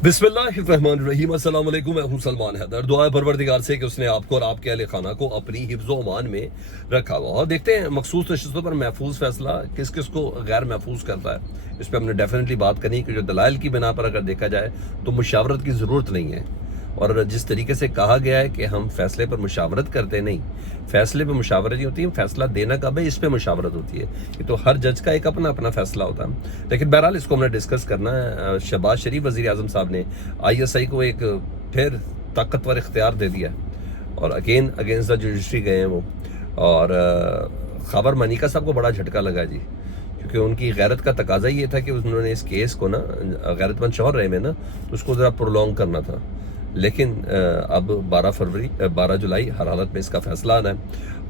बिस्मिल्लाहिर्रहमानिर्रहीम। अस्सलाम वालेकुम। मैं हूं सलमान हैदर। दुआ है परवरदिगार से कि उसने आपको और आपके अहले खाना को अपनी हिफ्ज़ व अमान में रखा हुआ। और देखते हैं मखसूस नशिस्तों पर महफूज फैसला किस किस को गैर महफूज करता है। इस पर हमने डेफिनेटली बात करनी कि जो दलाइल की बिना पर अगर देखा जाए तो मुशावरत की ज़रूरत नहीं है। और जिस तरीके से कहा गया है कि हम फैसले पर मुशावरत करते नहीं, फैसले पर मुशावरत नहीं होती है, फैसला देना कब है इस पर मुशावरत होती है। ये तो हर जज का एक अपना अपना फैसला होता है। लेकिन बहरहाल इसको हमने डिस्कस करना है। शहबाज शरीफ वज़ीर आज़म साहब ने ISI को एक फिर ताकतवर इख्तियार दे दिया और अगेन अगेंस्ट द जुडिशरी गए हैं वो। और खबर मनिका साहब को बड़ा झटका लगा जी, क्योंकि उनकी गैरत का तकाजा ये था कि उन्होंने इस केस को ना गैरतमंद शौहर रहे में ना तो उसको ज़रा प्रोलॉन्ग करना था। लेकिन अब 12 जुलाई हर हालत में इसका फैसला आना है।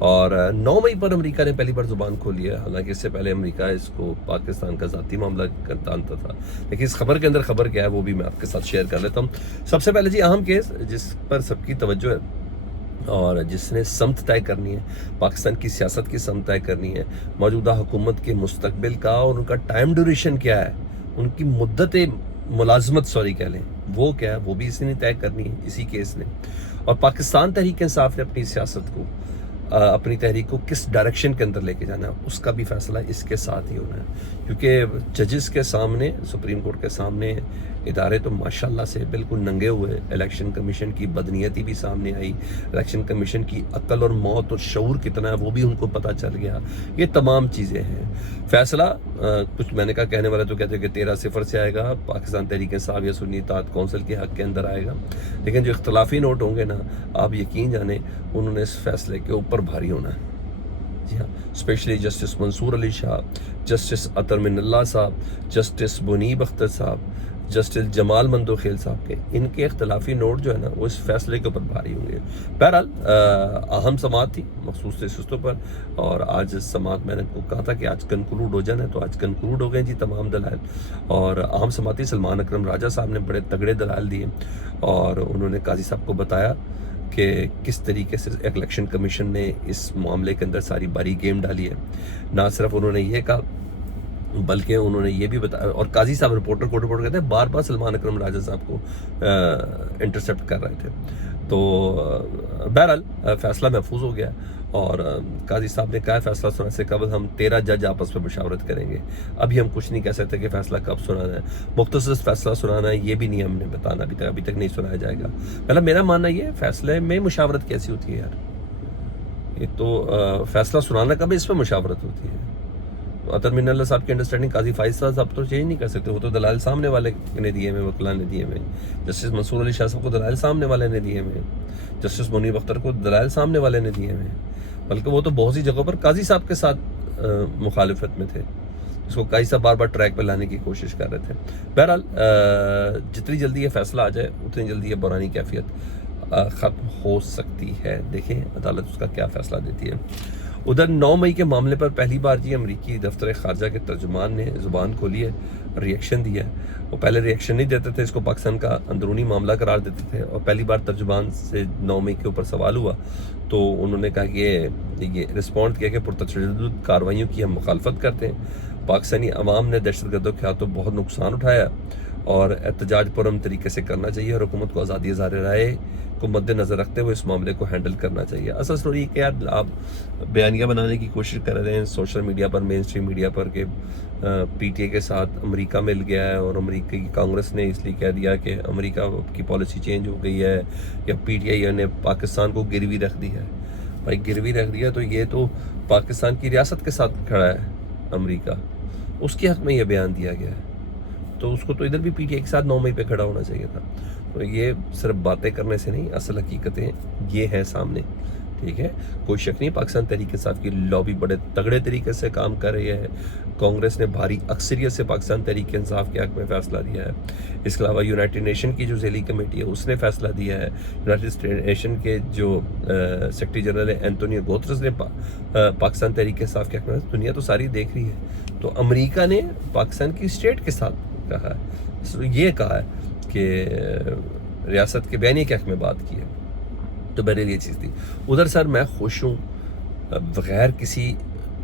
और 9 मई पर अमेरिका ने पहली बार जुबान खोली है। हालांकि इससे पहले अमेरिका इसको पाकिस्तान का ज़ाती मामला जानता था। लेकिन इस खबर के अंदर खबर क्या है वो भी मैं आपके साथ शेयर कर लेता हूँ। सबसे पहले जी अहम केस जिस पर सबकी तवज्जो है और जिसने समत तय करनी है, पाकिस्तान की सियासत की समत तय करनी है, मौजूदा हुकूमत के मुस्तकबिल का और उनका टाइम ड्यूरेशन क्या है, उनकी मुद्दत मुलाजमत कह लें वो क्या है, वो भी इसी ने तय करनी है, इसी केस ने। और पाकिस्तान तहरीक इंसाफ ने अपनी सियासत को अपनी तहरीक को किस डायरेक्शन के अंदर लेके जाना है उसका भी फैसला इसके साथ ही होना है। क्योंकि जजेस के सामने, सुप्रीम कोर्ट के सामने इदारे तो माशाल्लाह से बिल्कुल नंगे हुए। इलेक्शन कमीशन की बदनीयती भी सामने आई, इलेक्शन कमीशन की अक्ल और मौत और शऊर कितना है वो भी उनको पता चल गया। ये तमाम चीज़ें हैं। फैसला कुछ मैंने कहा कहने वाला तो कहते हैं कि 13-0 से आएगा, पाकिस्तान तहरीक इंसाफ या सुन्नी इत्तेहाद कौंसिल के हक़ के अंदर आएगा। लेकिन जो इख्तलाफी नोट होंगे ना, आप यकीन जाने उन्होंने इस फैसले के ऊपर भारी होना है। जी हाँ, specially justice Mansoor Ali Shah, justice Athar Minallah Sahab, justice Munib Akhtar साहब, जस्टिस जमाल मंदोखेल साहब के इनके इख्तलाफी नोट जो है ना वो इस फैसले के ऊपर भारी होंगे। बहरहाल अहम समात थी मखसूस नशिस्तों पर। और आज समात मैंने को कहा था कि आज कंक्लूड हो जाना है, तो आज कंक्लूड हो गए जी तमाम दलाइल। और अहम समाती सलमान अकरम राजा साहब ने बड़े तगड़े दलाइल दिए और उन्होंने काजी साहब को बताया कि किस तरीके से इलेक्शन कमीशन ने इस मामले के अंदर सारी बारी गेम डाली है। ना सिर्फ उन्होंने ये कहा बल्कि उन्होंने ये भी बताया, और काजी साहब रिपोर्टर को रिपोर्ट करते हैं बार बार सलमान अकरम राजा साहब को इंटरसेप्ट कर रहे थे। तो बहरहाल फैसला महफूज हो गया। और काजी साहब ने कहा फैसला सुनाने से कबल हम 13 जज आपस में मुशावरत करेंगे। अभी हम कुछ नहीं कह सकते कि फैसला कब सुनाना है, मुख्तसर फैसला सुनाना है ये भी नहीं हमने बताना, अभी तक नहीं सुनाया जाएगा। पहला मेरा मानना ये है फैसले में मुशावरत कैसी होती है यार, ये तो फैसला सुनाना कब इस पर मुशावरत होती है। तो अतर मिनल्ला साहब की अंडरस्टैंडिंग काजी फाइज साहब तो चेंज नहीं कर सकते, वो तो दलाल सामने वाले ने दिए में, वकला ने दिए में। जस्टिस मंसूर अली शाह साहब को दलाल सामने वाले ने दिए में, जस्टिस मुनीब अख्तर को दलाल सामने वाले ने दिए में। बल्कि वो तो बहुत सी जगहों पर काजी साहब के साथ मुखालिफत में थे, इसको काजी साहब बार बार ट्रैक पर लाने की कोशिश कर रहे थे। बहरहाल जितनी जल्दी ये फैसला आ जाए उतनी जल्दी ये बुरानी कैफियत ख़त्म हो सकती है। देखें अदालत उसका क्या फ़ैसला देती है। उधर 9 मई के मामले पर पहली बार जी अमरीकी दफ्तर ख़ारजा के तर्जुमान ने ज़ुबान खोली है, रिएक्शन दिया है। वो पहले रिएक्शन नहीं देते थे, इसको पाकिस्तान का अंदरूनी मामला करार देते थे। और पहली बार तर्जुमान से 9 मई के ऊपर सवाल हुआ तो उन्होंने कहा कि ये रिस्पॉन्ड किया कि पुरतशद्दुद कार्रवाइयों की हम मुखालफत करते हैं। पाकिस्तानी अवाम ने दहशतगर्दों के हाथों बहुत नुकसान उठाया और एहतजाज पुरअमन तरीके से करना चाहिए और हुकूमत को आज़ादी इज़हार राय को मद्देनज़र रखते हुए इस मामले को हैंडल करना चाहिए। असल स्टोरी कि यार आप बयानिया बनाने की कोशिश कर रहे हैं सोशल मीडिया पर, मेन स्ट्रीम मीडिया पर कि PTA के साथ अमेरिका मिल गया है और अमेरिका की कांग्रेस ने इसलिए कह दिया कि अमेरिका की पॉलिसी चेंज हो गई है, या PTI ने पाकिस्तान को गिरवी रख दी है। भाई गिरवी रख दिया तो ये तो पाकिस्तान की रियासत के साथ खड़ा है अमेरिका, उसके हक़ में यह बयान दिया गया है, तो उसको तो इधर भी PTI के साथ 9 मई पे खड़ा होना चाहिए था। तो ये सिर्फ बातें करने से नहीं, असल हकीकतें ये हैं सामने, ठीक है। कोई शक नहीं पाकिस्तान तहरीक इंसाफ की लॉबी बड़े तगड़े तरीके से काम कर रही है। कांग्रेस ने भारी अक्सरियत से पाकिस्तान तहरीक इंसाफ के हक़ में फ़ैसला दिया है। इसके अलावा यूनाइटेड नेशन की जो ज़ेली कमेटी है उसने फ़ैसला दिया है। यूनाइटेड नेशन के जो सेक्रेटरी जनरल है एंटोनियो गुतेरेस ने पाकिस्तान तहरीक इंसाफ के हक़ में, दुनिया तो सारी देख रही है। तो अमेरिका ने पाकिस्तान की स्टेट के साथ कहा है, ये कहा है कि रियासत के बैनी के हक़ में बात की है। तो बहरहाल ये चीज़ थी। उधर सर मैं खुश हूँ, बग़ैर किसी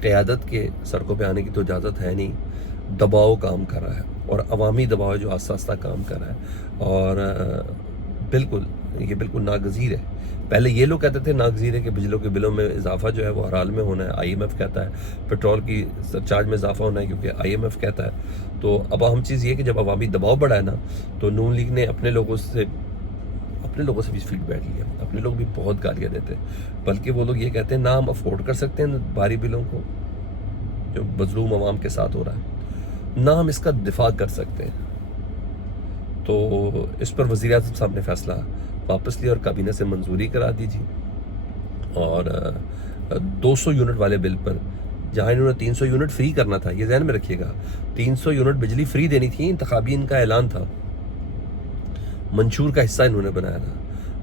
क़यादत के सड़कों पे आने की तो इजाज़त है नहीं, दबाव काम कर रहा है। اور عوامی دباؤ ہے جو آہستہ آہستہ کام کر رہا ہے، اور بالکل یہ بالکل ناگزیر ہے۔ پہلے یہ لوگ کہتے تھے ناگزیر ہے کہ بجلیوں کے بلوں میں اضافہ جو ہے وہ ہر حال میں ہونا ہے، آئی ایم ایف کہتا ہے، پیٹرول کی سرچارج میں اضافہ ہونا ہے کیونکہ آئی ایم ایف کہتا ہے۔ تو اب اہم چیز یہ کہ جب عوامی دباؤ بڑھا ہے نا، تو نون لیگ نے اپنے لوگوں سے بھی فیڈ بیک لیا، اپنے لوگ بھی بہت گالیاں دیتے ہیں، بلکہ وہ لوگ یہ کہتے ہیں نہ ہم افورڈ کر سکتے ہیں بھاری بلوں کو جو مظلوم عوام کے ساتھ ہو رہا ہے، نہ ہم اس کا دفاع کر سکتے ہیں۔ تو اس پر وزیر اعظم صاحب نے فیصلہ واپس لیا اور کابینہ سے منظوری کرا دی جی، اور 200 یونٹ والے بل پر جہاں انہوں نے 300 یونٹ فری کرنا تھا، یہ ذہن میں رکھیے گا، 300 یونٹ بجلی فری دینی تھی، انتخابی ان کا اعلان تھا، منشور کا حصہ انہوں نے بنایا تھا،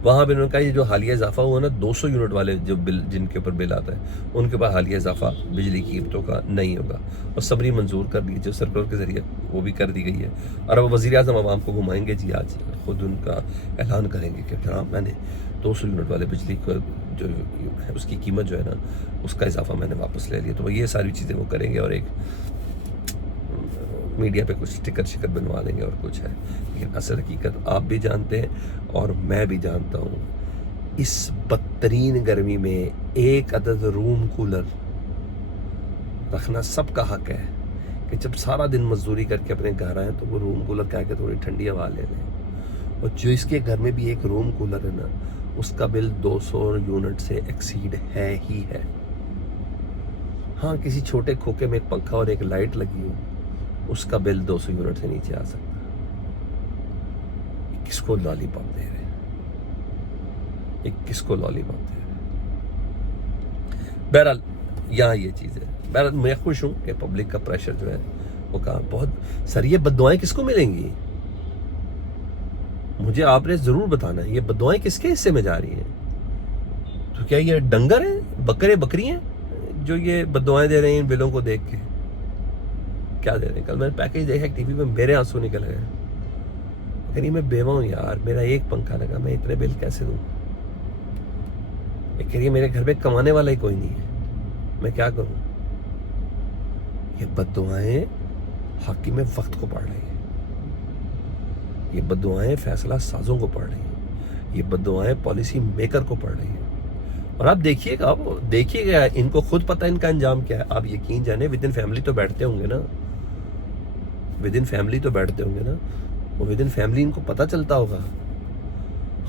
وہاں پہ انہوں نے کہا یہ جو حالیہ اضافہ ہوا نا 200 یونٹ والے جو بل جن کے اوپر بل آتا ہے ان کے پاس حالیہ اضافہ بجلی کی قیمتوں کا نہیں ہوگا، اور سمری منظور کر دی جو سرکلر کے ذریعے وہ بھی کر دی گئی ہے، اور اب وزیر اعظم عوام کو گھمائیں گے جی، آج خود ان کا اعلان کریں گے کہ جناب میں نے 200 یونٹ والے بجلی کو جو ہے اس کی قیمت جو ہے نا اس کا اضافہ میں نے واپس لے لیا، تو یہ ساری چیزیں وہ کریں گے، اور ایک میڈیا پہ کچھ اسٹکر شکر بنوا دیں گے اور کچھ ہے، لیکن اصل حقیقت آپ بھی جانتے ہیں اور میں بھی جانتا ہوں، اس بدترین گرمی میں ایک عدد روم کولر رکھنا سب کا حق ہے کہ جب سارا دن مزدوری کر کے اپنے گھر آئیں تو وہ روم کولر کہہ کے تھوڑی ٹھنڈی ہوا لے لیں، اور جو اس کے گھر میں بھی ایک روم کولر ہے نا اس کا بل 200 یونٹ سے ایکسیڈ ہے ہی ہے۔ ہاں کسی چھوٹے کھوکے میں ایک پنکھا اور ایک لائٹ لگی ہو اس کا بل 200 یونٹ سے نیچے آ سکتا ہے۔ کس کو لالی پاپ دے رہے ہیں، ایک کس کو لالی پاپ دے رہے ہیں؟ بہرحال یہاں یہ چیز ہے، بہرحال میں خوش ہوں کہ پبلک کا پریشر جو ہے وہ کہا بہت سر، یہ بددعائیں کس کو ملیں گی؟ مجھے آپ نے ضرور بتانا ہے، یہ بددعائیں کس کے حصے میں جا رہی ہیں؟ تو کیا یہ ڈنگر ہیں، بکرے بکری ہیں جو یہ بددعائیں دے رہے ہیں ان بلوں کو دیکھ کے؟ کیا دے رہے ہیں؟ کل میں نے پیکیج دیکھا ٹی وی میں، میرے آنسو نکل گئے، یعنی میں بیوہ ہوں یار، میرا ایک پنکھا لگا، میں اتنے بل کیسے دوں؟ یہ میرے گھر میں کمانے والا ہی کوئی نہیں ہے، میں کیا کروں؟ یہ بددعائیں حاکم وقت کو پڑھ رہی ہیں، یہ بددعائیں فیصلہ سازوں کو پڑھ رہی ہیں، یہ بددعائیں پالیسی میکر کو پڑھ رہی ہیں، اور آپ دیکھیے گا ان کو خود پتہ ان کا انجام کیا ہے۔ آپ یقین جانے ود ان فیملی تو بیٹھتے ہوں گے نا، وہ ود ان فیملی ان کو پتہ چلتا ہوگا،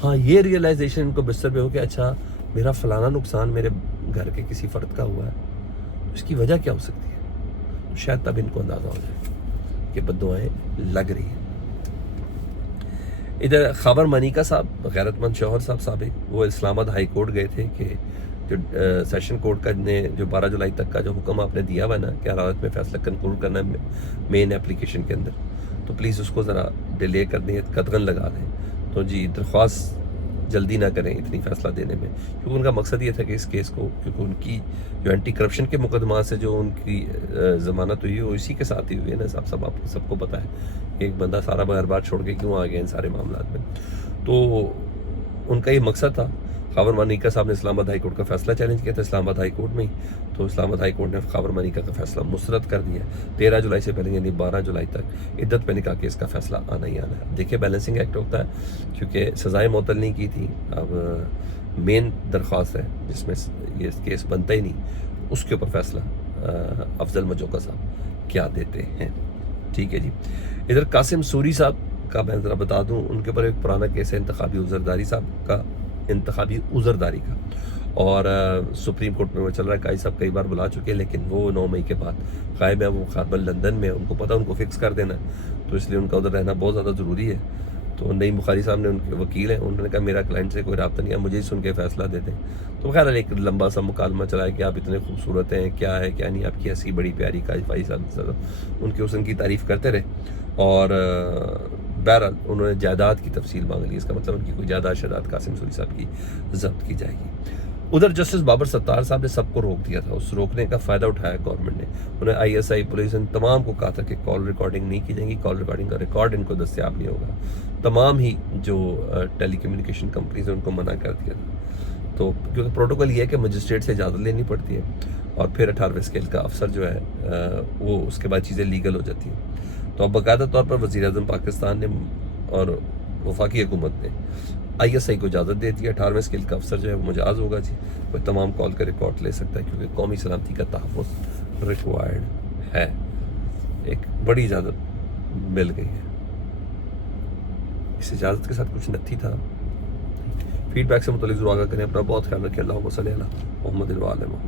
ہاں یہ ریئلائزیشن ان کو بستر پہ ہو کہ اچھا میرا فلانا نقصان میرے گھر کے کسی فرد کا ہوا ہے، اس کی وجہ کیا ہو سکتی ہے، تو شاید تب ان کو اندازہ ہو جائے کہ بددعائیں لگ رہی ہیں۔ ادھر خاور مانیکا صاحب غیرت مند شوہر صاحب سابق، وہ اسلام آباد ہائی کورٹ گئے تھے کہ جو سیشن کورٹ کا نے جو 12 جولائی تک کا جو حکم آپ نے دیا ہوا نا کہ عدالت میں فیصلہ کنکلوڈ کرنا ہے مین اپلیکیشن کے اندر، تو پلیز اس کو ذرا ڈیلے کر دیں، قدغن لگا دیں، تو جی درخواست جلدی نہ کریں اتنی فیصلہ دینے میں، کیونکہ ان کا مقصد یہ تھا کہ اس کیس کو، کیونکہ ان کی جو اینٹی کرپشن کے مقدمات سے جو ان کی ضمانت ہوئی ہے وہ اسی کے ساتھ ہی ہوئی ہے نا، آپ سب کو پتہ ہے کہ ایک بندہ سارا بار بار چھوڑ کے کیوں آ گیا ان سارے معاملات میں، تو ان کا یہ مقصد تھا۔ خاور مانیکا صاحب نے اسلام آباد ہائی کورٹ کا فیصلہ چیلنج کیا تھا اسلام آباد ہائی کورٹ میں ہی، تو اسلام آباد ہائی کورٹ نے خاور مانیکا کا فیصلہ مسترد کر دیا، 13 جولائی سے پہلے یعنی 12 جولائی تک عدت میں نے کہا کہ اس کا فیصلہ آنا ہی آنا ہے۔ دیکھیے بیلنسنگ ایکٹ ہوتا ہے، کیونکہ سزائیں معطل نہیں کی تھی، اب مین درخواست ہے جس میں یہ کیس بنتا ہی نہیں، اس کے اوپر فیصلہ افضل مجوکا صاحب کیا دیتے ہیں، ٹھیک ہے جی۔ ادھر قاسم سوری صاحب کا میں ذرا بتا دوں، ان کے اوپر ایک پرانا کیس ہے انتخابی عذرداری کا، اور سپریم کورٹ میں وہ چل رہا ہے، قاضی صاحب کئی بار بلا چکے ہیں، لیکن وہ 9 مئی کے بعد غائب ہے، وہ خاربل لندن میں، ان کو پتہ ان کو فکس کر دینا ہے، تو اس لیے ان کا ادھر رہنا بہت زیادہ ضروری ہے۔ تو نعیم بخاری صاحب نے، ان کے وکیل ہیں، انہوں نے کہا میرا کلائنٹ سے کوئی رابطہ نہیں ہے، مجھے ہی سن کے فیصلہ دے دیں، تو خیر ایک لمبا سا مکالمہ چلا ہے کہ آپ اتنے خوبصورت ہیں، کیا ہے کیا نہیں، آپ کی ایسی بڑی پیاری قاضی صاحب ان کے حسن کی تعریف کرتے رہے، اور بہرحال انہوں نے جائیداد کی تفصیل مانگ لی، اس کا مطلب ان کی کوئی جائیداد شائداد قاسم سوری صاحب کی ضبط کی جائے گی۔ ادھر جسٹس بابر ستار صاحب نے سب کو روک دیا تھا، اس روکنے کا فائدہ اٹھایا گورنمنٹ نے، انہیں آئی ایس آئی پولیس ان تمام کو کہا تھا کہ کال ریکارڈنگ نہیں کی جائیں گی، کال ریکارڈنگ کا ریکارڈ ان کو دستیاب نہیں ہوگا، تمام ہی جو ٹیلی کمیونیکیشن کمپنیز ہیں ان کو منع کر دیا تھا، تو کیونکہ پروٹوکول یہ ہے کہ مجسٹریٹ سے اجازت لینی پڑتی ہے، اور پھر 18ویں اسکیل کا افسر جو ہے وہ اس کے بعد چیزیں لیگل ہو جاتی ہیں، تو اب باقاعدہ طور پر وزیر اعظم پاکستان نے اور وفاقی حکومت نے آئی ایس آئی کو اجازت دے دی ہے 18ویں اسکیل کا افسر جو ہے وہ مجاز ہوگا جی، وہ تمام کال کا ریکارڈ لے سکتا ہے کیونکہ قومی سلامتی کا تحفظ ریکوائرڈ ہے. ایک بڑی اجازت مل گئی ہے. اس اجازت کے ساتھ کچھ نتھی تھا. فیڈ بیک سے متعلق ضرور آگاہ کریں. اپنا بہت خیال رکھیں. اللہم صلی علی محمد و علی محمد.